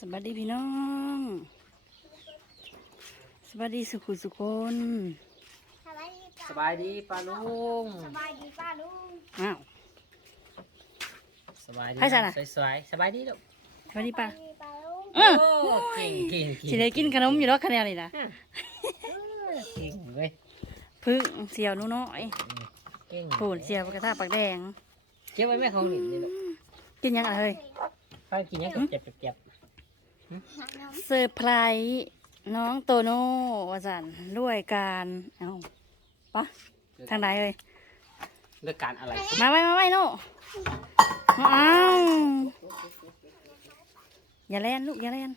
สวัสดีพี่น้อง สวัสดีสุขุสุคนสบายดีสบายดีป้าลุงสบายดีป้าลุงอ้าว สบายดีให้ฉันน่ะ สวยๆสบายดีลูกสวัสดีป่ะสบายดีป้าลุงเออโอ้เก่งเก่งเก่งสิได้กินขนมอยู่แล้วคะแนนนี่นะเก่งเว้ยพึ่งเสียวหนูน้อยเก่งผูนเสียวกระทะปากแดง เก็บไว้แม่ของหนินี่ลูกกินยังอะไรเฮ้ยไปกินยังเจ็บๆเจ็บหักน้ เซอร์ไพรส์น้องโตโน่วาสันด้วยการเอ้าปะๆทางไหนเฮ้ยเรื่องการอะไรมาไว้มาไว้โน่อ้าวอย่าเล่นลูกอย่าเล่น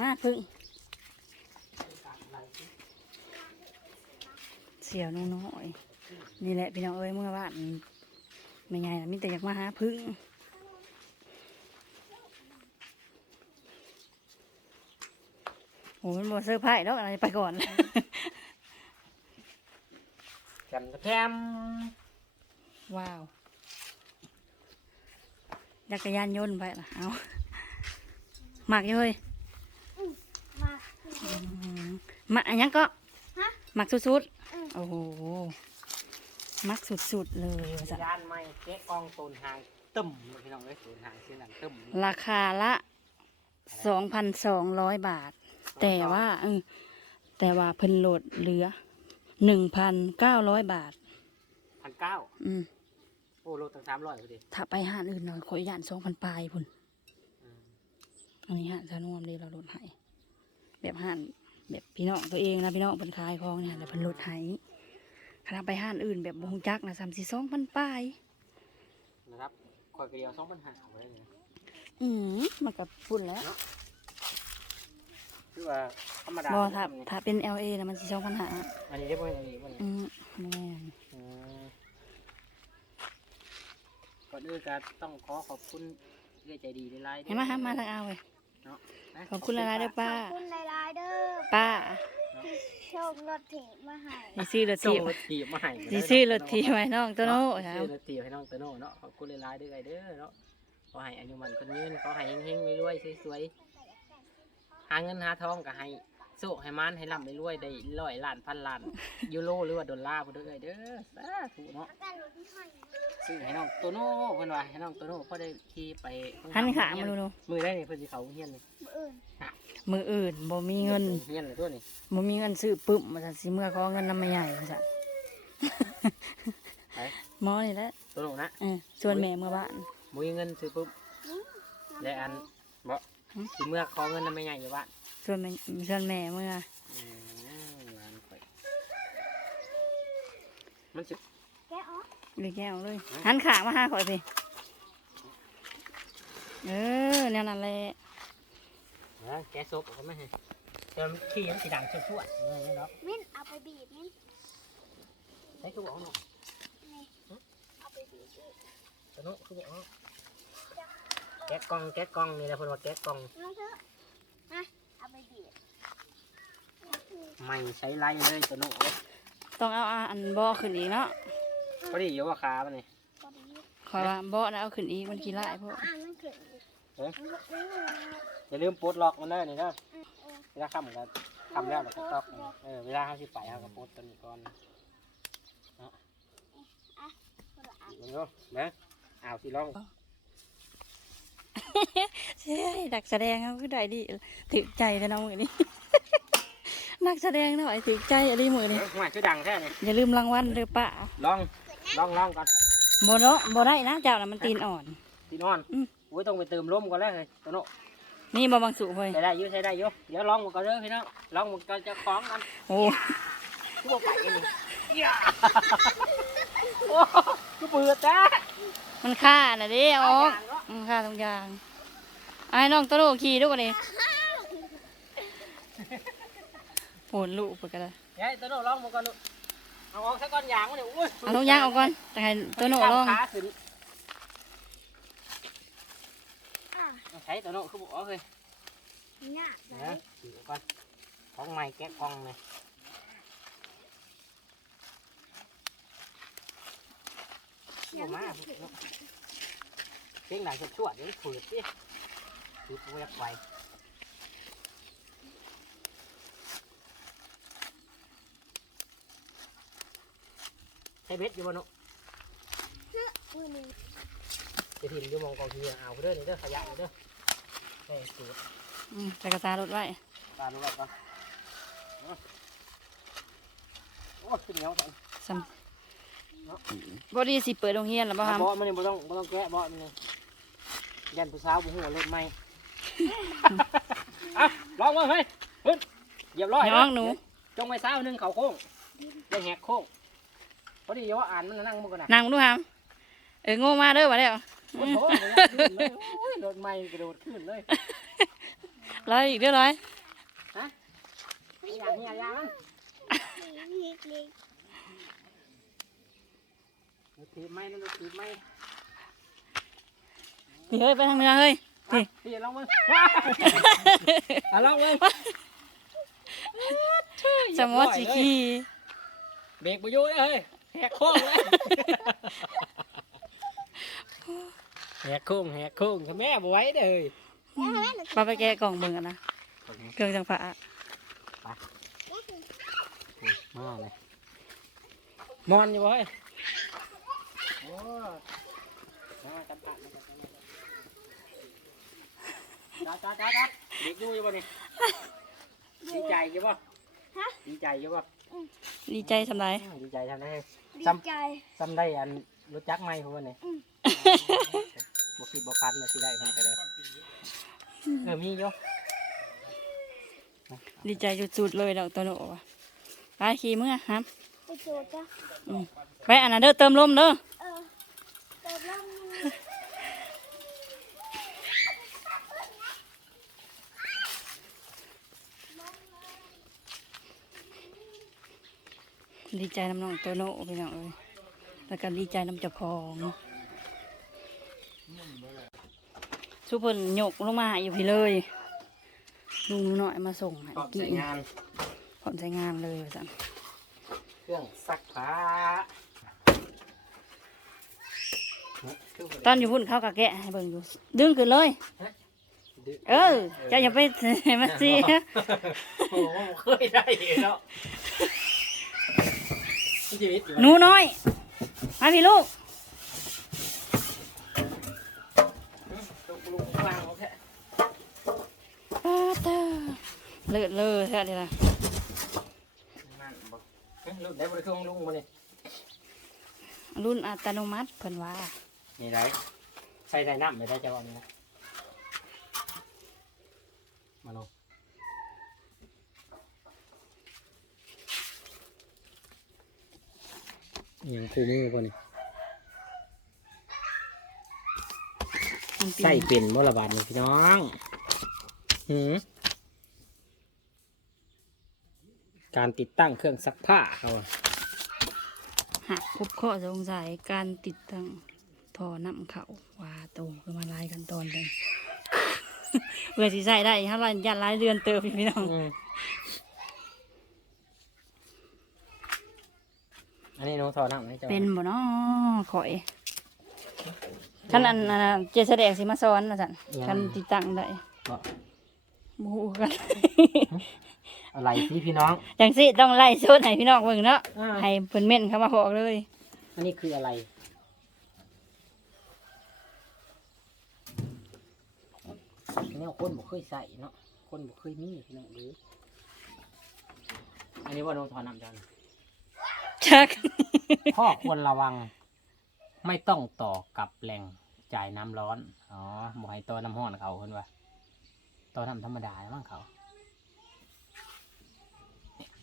มาพึ่งเสียวหนูน้อยนี่แหละพี่น้องเอ้ยเมื่อบ้านไม่ไงล่ะมิแต่อยากมาหาพึ่ง โอ้มันบเซอร์ไพรส์แล้วอะไรไปก่อน แคมแคมว้าวจักรยานยนต์ไปละเอาหมักอยู่เฮ้ยำมาอืมหมักอันยังก็ฮะหมักสุดอืมๆโอ้โหหมักสุดๆเลยว่าซั่นยานไม้เก๊กองตูนหางตึ้มพี่น้องเอ้ยตูนหางเสียงดังตึ้มราคาละสองพันสองร้อยบาท แต่ว่าเออแต่ว่าเพิ่นโหลดเหลือหนึ่งพันเก้าร้อยบาท พันเก้าอืมโอ้โลตั้งสามร้อยพอดีถ้าไปห้านอื่นหน่อยขอยย่านสองพันปลายพุ่นอันนี้ห้านชานวมเลยเราลดให้แบบห้านแบบพี่น้องตัวเองนะพี่น้องเป็นขายของเนี่ยแล้วเพิ่นลดให้ขณะไปห้านอื่นแบบบงจักนะสามสี่สองพันปลายนะครับคอยเกลียวสองปัญหาไว้เลยอืมมันกับพุ่นแล้ว คือว่าธรรมดาบอถ้าถ้าเป็น LA นะมันสี่สองพันหาอันนี้ได้บ่อันนี้บ่อืมแม่นอืมก่อนอื่นก็ต้องขอขอบคุณเอื้อใจดีในไลน์เห็นไหมฮะมาทางเอาเลยเนาะนะขอบคุณหลายๆเด้อป้า ขอบคุณหลายๆเด้อป้าที่ชมรถเถีบมาให้สิซื้อรถส่ทีงรถถีบมาให้สิซื้อรถทีไว้น้องตัวโน้คครัรับบรถถีบให้น้องโตโน่เนาะขอบคุณหลายๆเด้อไอเด้อเนาะขอให้อายุมันคนยืนขอให้เฮงๆรวยๆสวยๆ หาเงินหาทองก็ให้โซ่ให้มันให้ร่ำให้รวยได้ร้อยล้านพันล้านยูโรหรือว่าดอลลาร์พุ่นเด้อเอ้ยเด้อสาธุเนาะกันรถให้ซื้อให้น้องโตโน่เพิ่นว่าให้น้องโตโน่พอได้ขี่ไปโรงเรียหันขามาดูดูมือได้นี่เพิ่นสิเข้าโรงเรียนนี่มื้ออื่นมืออื่นบ่มีเงินเรียนเลยตัวนี้บ่มีเงินซื้อปึ๊บมาสั่นสิเมื่อขอเงินนำมาใหญ่มาสั่นไปหมอนี่แหละโตโน่นะเออชวนแม่เมื่อบ้านบ่มีเงินซื้อปุ๊บและอันบ่ สิเมื่อขอเงินนำแม่ใหญ่อยู่บ้านชวนแม่ชวนแม่เมื่ออืมร้านข่อยมันสิแกะออกเลยแก้วเลยหันขามาหาข่อยสิเออแนวนั้นแหละเออแกะซบเอาไหมแต่มันขี้มันสิดังชั่วๆเออนี่เนาะมิ้นเอาไปบีบมิ้นใช้คือบอกเนาะเอาไปบีบตะนุคือบอกเนาะ แกะกล่องแกะกล่องนี่แหละเพิ่นว่าแกะกล่องน้องเถอะมาเอาไปบีบไม่ใช้ไล่เลยตะนุเอ้ยต้องเอาอันบ่อขึ้นอีกเนาะพอดีอยู่ว่าขามันนี่ก็บีบขอยว่าบ่อนะเอาขึ้นอีกมันขี้ร้ายพวกอ่านมันเกิดอีกเอ้ยมันก็อื้ออย่าลืมปลดล็อกมันเด้อนี่เด้อเออเออเวลาค่ำก็ทำแล้วแล้วก็ตอกนี่เออเวลาเขาสิไปเขาก็ปลดตัวนี้ก่อนเนาะคนละอันเบิ่งดูเด้ออ้าวสิลอง เฮ้ยนักแสดงเขาคือได้ดีถึกใจแต่น้องมือนี้นักแสดงหน่อยถึกใจอะไรมือนี้เอ้ยห่วยคือดังแท้นี่อย่าลืมรางวัลเด้อป้าลองลองลองก่อนบ่เนาะบ่ได้นะเจ้าน่ะมันตีนอ่อนที่นอนอืมโอ้ยต้องไปเติมลมก่อนแล้วเฮ้ยตะนุนี่บ่บางสุเว้ยใช้ได้อยู่ใช้ได้อยู่เดี๋ยวลองมันก่อนเด้อพี่น้องลองมันก่อนจะคล้องกันโอ้คือบ่ไปกันนี่ย่าโอ้คือเบื่อจ้ามันค่าน่ะเด้ออ กมันค่าทุกอย่างไอ้น้องตะโลขี่ด้วยกันนี่โหนลูกไปกันเลยเฮ้ยตะนุลองมันก่อนลูกเอาออกซะก่อนยางมันนี่อุ้ยเอาทุกอย่างออกก่อนจะให้ตะโนลองขาขึ้นอะใช้ตะนุคือบ่ออกเลยเนี่ยไหนนะถือก่อนของใหม่แกะกล่องเลยเสียงมา เกิดเพียงหนังชวดๆนี่ขืดสิจุดเรียกไว้ใช้เบ็ดอยู่บ่เนาะมือหนึ่งจะถิ่นอยู่หมองกองเทียงเอาไปเด้อนี่เด้อขยะนี่เด้อใช่สูตรอืมใส่กระตารถไว้ตาดูแล้วก่อนเอาโอ้ยขึ้นเหนียวจังซ้ำบ่ดีสิเปิดโรงเรียนแล้วบ่บ่ครับบ่มันนี่บ่ต้องบ่ต้องแกะบ่มันนี่ ยันผู้สาวบ่ฮู้ว่ารถใหม่อะลองมาเฮ้ยขึ้นเหยียบร้อยน้องหนู จงไว้สาวหนึงเขาโค้งได้แหกโค้งพอดีว่าอ่านมันนั่งมันก็น่ะนั่งดูครับเออโง่มาเด้อมาแล้วโอ้โหขึ้นเลยโอ้ยรถใหม่กระโดดขึ้นเลยร้อยอีกเด้อร้อยอย่างนี้อย่างนั้นเล็กเล็กรถถีบไหมนั่นรถถีบไหม นี่เฮ้ยไปทางเหนือเฮ้ยอะพี่ลองมึงว้าวอะลองมึงสมอสิขี่เบรกบ่อยู่เลยเฮ้ยแหกโค้งเลยแหกโค้งแหกโค้งแม่บ่ไหว้เด้อเฮ้ยปาไปแกะกล่องเบิ่งกันนะเครื่องจังฝามาเลยนอนอยู่บ่เฮ้ยโอ้มากันตัดมากันตัดมา จ้าจ้าจ้าจ้าเด็กอยู่อยู่บ่นี่ดีใจอยู่บ่ดีใจอยู่บ่ดีใจสำไรดีใจทำได้ดีซ้ำใจซ้ำได้อันรู้จักไหมพวกนี่บ่คิดบ่พันมาสิได้เพิ่นก็ได้เออมีอยู่ดีใจสุดๆเลยดอกตัวโหนว่ะไปขี่เมื่อครับไปโจทย์จ้ะไปอันนั้นเด้อเติมลมเด้อเออเติมลม ดีใจน้ำน้องตัวโหนพี่น้องเอ้ยแล้วก็ดีใจน้ำเจ้าของสุเพิ่นยกลงมาให้อยู่พี่เลยลุงหน่อยมาส่งให้ขอบกิใจนงานพร้อมใช้งานเลยว่าจันเครื่องซักผ้าตอนอยู่พุ่นเขากะแกะให้เบิ่งอยู่ดึงขึ้นเลย เออเจะอย่าไป มาเสียโอ้โหเคยได้เนาะ ชีวิตอยู่หนูน้อย มาพี่ลูก ลูกลูกวางเอาแค่ปาเตอร์เลิศเลยแท้เลยล่ะนั่นบ่เฮ้ยลูกได้บริเครื่องลุงมาเนี่ยรุ่นอัตโนมัติเพิ่นว่านี่ไรใส่ได้น้ำไม่ได้จะว่านี่นะมาลง ยังคู่มือป่ะนี่มันปีใส่เป็นบ่ละบาทนี่พี่น้องหืมการติดตั้งเครื่องซักผ้าเขาอะหักคุบข้อสงสัยการติดตั้งท่อน้ำเขาว่าโตคือมาลายกันตอนเลยเพื่อสิใส่ได้ถ้าเรายันหลายเดือนเติมพี่น้อง อืมอันนี้หน้องทอน้ำให้เจ้าเป็นบ่เนาะข่อยท่านอันอันน่ะเจแสดงสิมาสอนนะสันท่านติดตั้งได้บ่หมูกันอะไรที่พี่น้องจังสิต้องไล่โซดให้พี่น้องเบิ่งเนาะอ่าให้เพิ่นเม่นเข้ามาบอกเลย อันนี้คืออะไรแนวคนบ่เคยใส่เนาะคนบ่เคยมีพี่น้องหรืออันนี้ว่าโดนถอนน้ำจัน ชัก ข้อควรระวัง ไม่ต้องต่อกับแหล่งจ่ายน้ำร้อน อ๋อบ่ให้ต่อน้ำห้อนเขาเพิ่นว่าต่อน้ำธรรมดามั้งเขา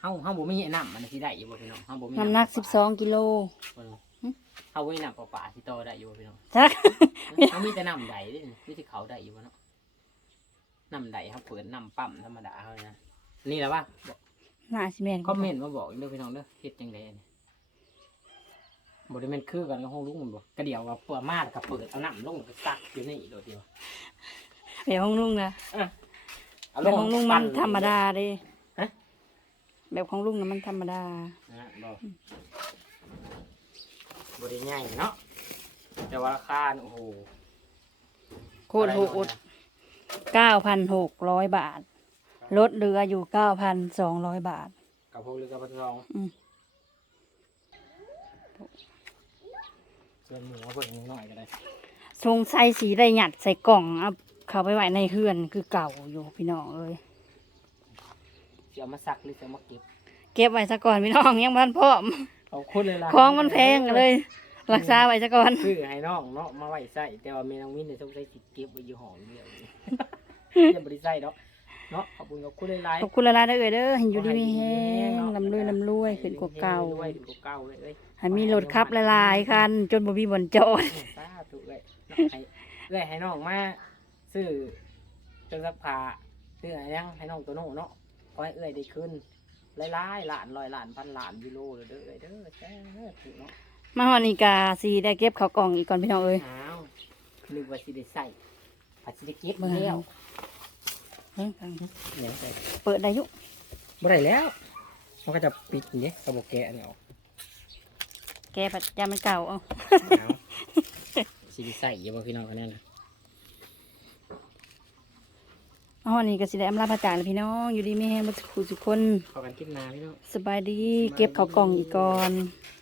เฮาเฮาบ่มีน้ำมันสิได้อยู่บ่พี่น้องเฮาบ่มีน้ำหนักประปา12กิโล เพิ่นว่าเฮาบ่มีน้ำประปาสิต่อได้อยู่บ่พี่น้อง ชัก เขามีแต่น้ำใดเด้นี่ที่เขาได้อยู่วะเนาะน้ำใดเขาเปิดน้ำปั๊มธรรมดาเขาเลยนะนี่แหละว่า น่าสิแม่นคอมเมนต์มาบอกอีกเด้อพี่น้องเด้อเฮ็ดจังไดอันนี้บริเวณคือกันกับห้องลุงมันบ่กระเดียวว่าเปิดมาแล้วกับเปิดเอาน้ำลงแล้วก็ซักอยู่นี่โดดเดียวแบบของลุงนะเอาแบบของลุงมันปั่ธรรมดาเด้ฮะแบบของลุงน่ะมันธรรมดานะฮะบ่บริง่ายเนาะแต่ว่าราคาน่ะโอ้โหโคตรโหดเก้าพันหกร้อยบาท ลดเหลืออยู่เก้าพันสองร้อยบาท กับพวกเรือกับปลาทองอืมส่วนหมูมาเบิ่งนิดหน่อยก็ได้ทรงใส่สีได้หยัดใส่กล่องเอาเข้าไปไว้ในเฮือนคือเก่าอยู่พี่น้องเอ้ยสิเอามาซักหรือจะเอามาเก็บเก็บไว้ซะก่อนพี่น้องยังพันพร้อมเอาคนเลยล่ะของมันแพงเลย รักษาไว้ซะก่อนซื้อให้น้องเนาะมาไว้ใส่แต่ว่าแม่น้องมิ้นเนี่ยต้องใช้สิเก็บไว้อยู่ห้องเดียวเก็บบริใส่เนาะ เนาะขอบคุณขอบคุณหลายๆขอบคุณละลายๆเด้อเอ้ยเด้อให้อยู่ดีมีแห้งลำรวยลำรวยขึ้นกว่าเก่าขึ้นกว่าเก่าเลยเอ้ยให้มีรถขับละลายๆคันจนบ่มีบ่อนจอดสาธุเอ้ยเนาะให้เอ้ยให้น้องมาซื้อเครื่องซักผ้าซื้ออะไรยังให้น้องตัวโน่เนาะขอให้เอ้ยได้ขึ้นหลายๆล้านร้อยล้านพันล้านยูโรเลยเด้อเอ้ยเด้อแจ้ถูกเนาะมาฮอดนี่กาสีได้เก็บข้าวกล่องอีกก่อนพี่น้องเอ้ยอ้าวนึกว่าสิได้ใส่ผัดสิได้เก็บเบิ่งแล้ว เบิ่งฟังเนี่ยใส่เปิดได้อยุบ่ได้แล้ว มันก็จะปิดอย่างนี้กระบอกแกะเนี่ยออกแกปัดยามันเก่าเอาเอาสิได้ใส่อยังบ่พี่น้องกันแน่นะมาฮอดนี่ก็สิได้อำลาพระจากแล้วพี่น้อง อยู่ดีมีแห้งบ่ทุกผู้ทุกคนขอกันคลิปหน้าพี่น้องสบายดี เก็บข้าวกล่องอีกก่อนส